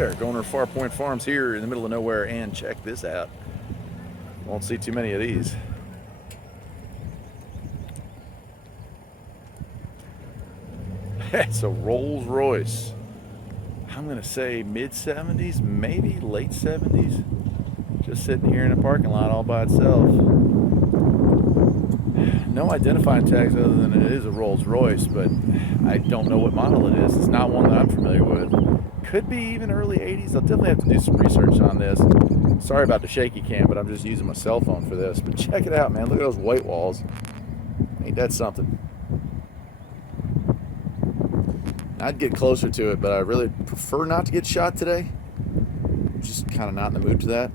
there, going to Far Point Farms here in the middle of nowhere, and check this out. Won't see too many of these. It's a Rolls Royce. I'm gonna say mid-70s, maybe late 70s. Just sitting here in a parking lot all by itself. No identifying tags other than it is a Rolls Royce, but I don't know what model it is. It's not one that I'm familiar with. Could be even early 80s. I'll definitely have to do some research on this. Sorry about the shaky cam, but I'm just using my cell phone for this. But check it out, man. Look at those white walls. Ain't that something? I'd get closer to it, but I really prefer not to get shot today. I'm just kind of not in the mood for that.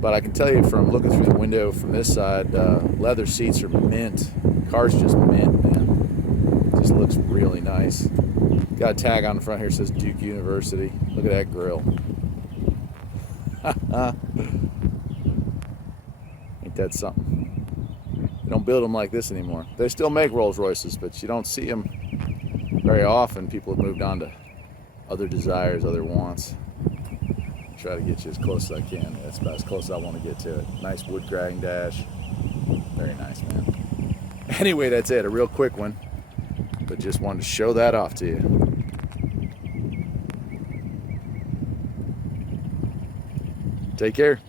But I can tell you from looking through the window from this side, leather seats are mint. Car's just mint, man. Just looks really nice. Got a tag on the front here that says Duke University. Look at that grill. Ain't that something? They don't build them like this anymore. They still make Rolls Royces, but you don't see them very often. People have moved on to other desires, other wants. Try to get you as close as I can. That's about as close as I want to get to it. Nice wood grating dash. Very nice, man. Anyway, that's it. A real quick one, but just wanted to show that off to you. Take care.